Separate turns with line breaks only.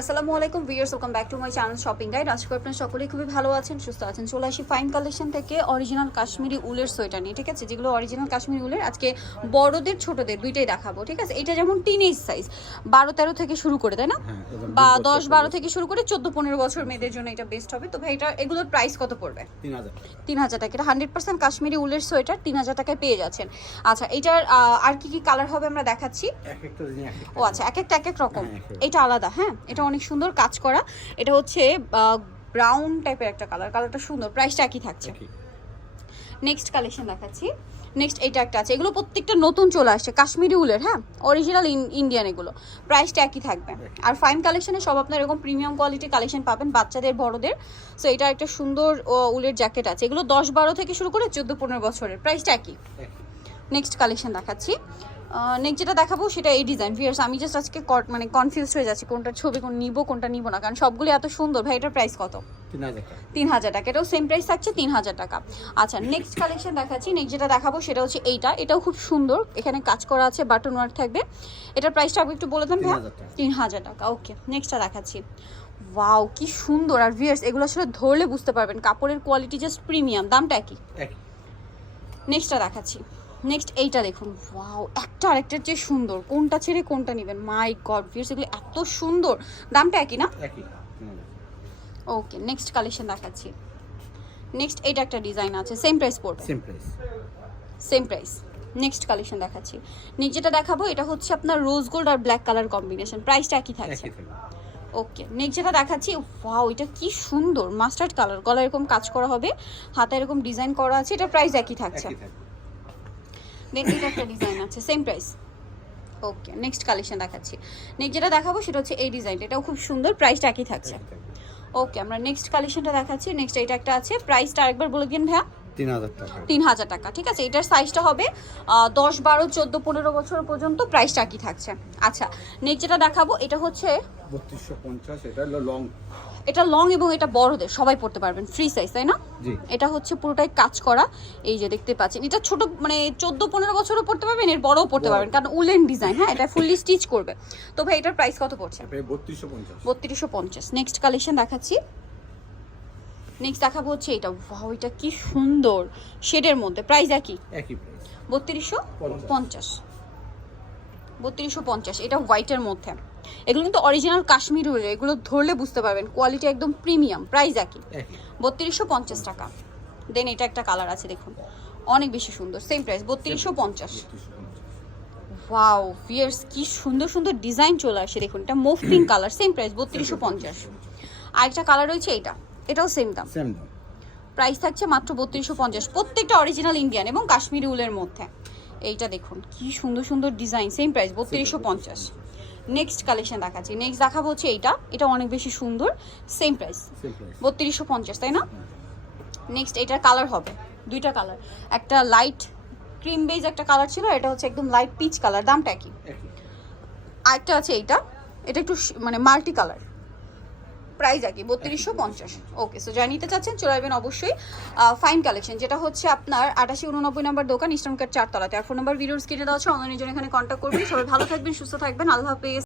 আসসালামু আলাইকুম viewers welcome back to my channel shopping guide. আজকে আপনারা সকলেই খুবই ভালো আছেন সুস্থ আছেন। চলে আসি ফাইন কালেকশন থেকে অরিজিনাল কাশ্মীরি উলের সোয়েটার নিয়ে ঠিক আছে? যেগুলো অরিজিনাল কাশ্মীরি উলের আজকে বড়দের ছোটদের দুইটাই দেখাবো ঠিক আছে? এটা যেমন টিনেজ সাইজ বারো তেরো থেকে শুরু করে তাই না?
হ্যাঁ,
বা দশ বারো থেকে শুরু করে চোদ্দ পনেরো বছর মেয়েদের জন্য এটা বেস্ট হবে। তো ভাই এটা এগুলোর প্রাইস কত পড়বে?
তিন হাজার।
টাকা। এটা হান্ড্রেড পার্সেন্ট কাশ্মীরি উলের সোয়েটার তিন হাজার টাকায় পেয়ে যাচ্ছেন। আচ্ছা এটার আর কি কি কালার হবে আমরা দেখাচ্ছি? ও আচ্ছা এক একটা এক এক রকম।
হ্যাঁ।
এটা আলাদা হ্যাঁ? এটা অনেক সুন্দর কাজ করা। এটা হচ্ছে ব্রাউন টাইপের একটা কালার কালারটা সুন্দর প্রাইসটা একই থাকছে। নেক্সট কালেকশন দেখাচ্ছি। নেক্সট এটা একটা আছে এগুলো প্রত্যেকটা নতুন চলে আসছে কাশ্মীরি উলের হ্যাঁ? অরিজিনাল ইন্ডিয়ান এগুলো প্রাইসটা একই থাকবে। আর ফাইন কালেকশনে সব আপনার এরকম প্রিমিয়াম কোয়ালিটির কালেকশন পাবেন বাচ্চাদের বড়দের। সো এটা একটা সুন্দর উলের জ্যাকেট আছে। এগুলো দশ বারো থেকে শুরু করে চোদ্দ পনেরো বছরের প্রাইসটা একই।
একই।
নেক্সট কালেকশন দেখাচ্ছি। নেক্সট যেটা দেখাবো সেটা এই ডিজাইন ভিয়ার্স আমি জাস্ট আজকে কট- মানে কনফিউজ হয়ে যাচ্ছি কোনটা ছবি কোন নিবো কোনটা নিবো না কারণ সবগুলো এত সুন্দর। ভাই এটার প্রাইস কত?
তিন হাজার টাকা।
এটাও সেম প্রাইস থাকছে তিন হাজার টাকা। আচ্ছা নেক্সট কালেকশন দেখাচ্ছি। নেক্সট যেটা দেখাবো সেটা হচ্ছে এইটা। এটাও খুব সুন্দর। এখানে কাজ করা আছে বাটন ওয়ার্ক থাকবে। এটার প্রাইসটা আপনি একটু বলে দেন
টাকা।
তিন হাজার টাকা। ওকে নেক্সটটা দেখাচ্ছি। ওয়াও কি সুন্দর। আর ভিয়ার্স এগুলো আসলে ধরলে বুঝতে পারবেন। কাপড়ের কোয়ালিটি জাস্ট প্রিমিয়াম দামটা একই। নেক্সটটা দেখাচ্ছি। নেক্সট এইটা দেখুন। ওয়াও একটা আরেকটার চেয়ে সুন্দর। কোনটা ছেড়ে কোনটা নেবেন? মাই গড ভিউস এগুলো এত সুন্দর। দামটা একই না। ওকে নেক্সট কালেকশন দেখাচ্ছি। নেক্সট এইটা একটা ডিজাইন আছে। সেম প্রাইস পড়বে।
Same price
same price next collection দেখাচ্ছি। যেটা দেখাবো এটা হচ্ছে আপনার রোজ গোল্ড আর ব্ল্যাক কালার কম্বিনেশন প্রাইসটা একই থাকছে। ওকে নেক্সট যেটা দেখাচ্ছি ওয়াও এটা কি সুন্দর। মাস্টার্ড কালার গলা এরকম কাজ করা হবে হাতে এরকম ডিজাইন করা আছে এটা প্রাইস একই থাকছে। এটা একটা ডিজাইন আছে same price okay next collection দেখাচ্ছি। নেক্সট যেটা দেখাবো সেটা হচ্ছে এই ডিজাইনটা এটাও খুব সুন্দর প্রাইসটা একই থাকছে। ওকে আমরা নেক্সট কালেকশনটা দেখাচ্ছি। নেক্সট এটা একটা আছে প্রাইসটা আরেকবার বলে দিন ভাইয়া।
তিন হাজার টাকা
ঠিক আছে? এটার সাইজটা হবে দশ বারো চোদ্দ পনেরো বছর পর্যন্ত প্রাইসটা একই থাকছে। আচ্ছা নেক্সট যেটা দেখাবো এটা হচ্ছে
বত্রিশশো পঞ্চাশ এটা লং
এটা লং এবং এটা বড়দের সবাই পড়তে পারবেন ফ্রি সাইজ তাই না? এটা হচ্ছে পুরোটাই কাজ করা। এই যে দেখতে পাচ্ছেন এটা ছোট মানে চোদ্দ পনেরো বছরও পড়তে পারবেন এর বড়ও পড়তে পারবেন কারণ উলেন ডিজাইন হ্যাঁ? এটা ফুললি স্টিচ করবে। তো ভাই এটার প্রাইস কত পড়ছে?
বত্রিশশো পঞ্চাশ।
নেক্সট কালেকশন দেখাচ্ছি। নেক্সট দেখাবো হচ্ছে এটা। ওয়াও এটা কি সুন্দর। শেডের মধ্যে প্রাইস একই?
একই প্রাইস
বত্রিশশো।
পঞ্চাশ।
বত্রিশশো পঞ্চাশ এটা হোয়াইটের মধ্যে। এগুলো কিন্তু অরিজিনাল কাশ্মীর উলের এগুলো ধরলে বুঝতে পারবেন কোয়ালিটি একদম প্রিমিয়াম প্রাইস একই। বত্রিশশো পঞ্চাশ টাকা। দেন এটা একটা কালার আছে দেখুন। অনেক বেশি সুন্দর সেম প্রাইস বত্রিশশো পঞ্চাশ। ওয়াও ভিয়ার্স কি সুন্দর সুন্দর ডিজাইন চলে আসে দেখুন। এটা mauve pink colour same price বত্রিশশো পঞ্চাশ। আরেকটা কালার রয়েছে এটা এটাও সেম দাম।
সেম দাম।
প্রাইস থাকছে মাত্র বত্রিশশো পঞ্চাশ প্রত্যেকটা অরিজিনাল ইন্ডিয়ান এবং কাশ্মীরি উলের মধ্যে। এইটা দেখুন কি সুন্দর সুন্দর ডিজাইন সেম প্রাইস বত্রিশশো পঞ্চাশ। নেক্সট কালেকশন দেখাচ্ছি। নেক্সট দেখাবো হচ্ছে এইটা। এটা অনেক বেশি সুন্দর। সেম প্রাইস বত্রিশশো পঞ্চাশ তাই না? নেক্সট এটার কালার হবে। দুইটা কালার একটা লাইট ক্রিম বেজ একটা কালার ছিল এটা হচ্ছে একদম লাইট পিচ কালার দামটা
একই।
আরেকটা আছে এইটা। এটা একটু মানে মাল্টি কালার প্রাইস একই বত্রিশশো পঞ্চাশ। ওকে সো যা নিতে চাচ্ছেন, চলে আসবেন অবশ্যই ফাইন কালেকশন যেটা হচ্ছে আপনার আটাশি উননব্বই নম্বর দোকান ইস্টার্ন কার্ড চারতলাতে। আর ফোন নম্বর ভিডিওর স্ক্রিনে দেওয়া আছে অনলাইনের জন্য এখানে কন্ট্যাক্ট করবেন। সবাই ভালো থাকবেন, সুস্থ থাকবেন। আল্লাহ হাফেজ।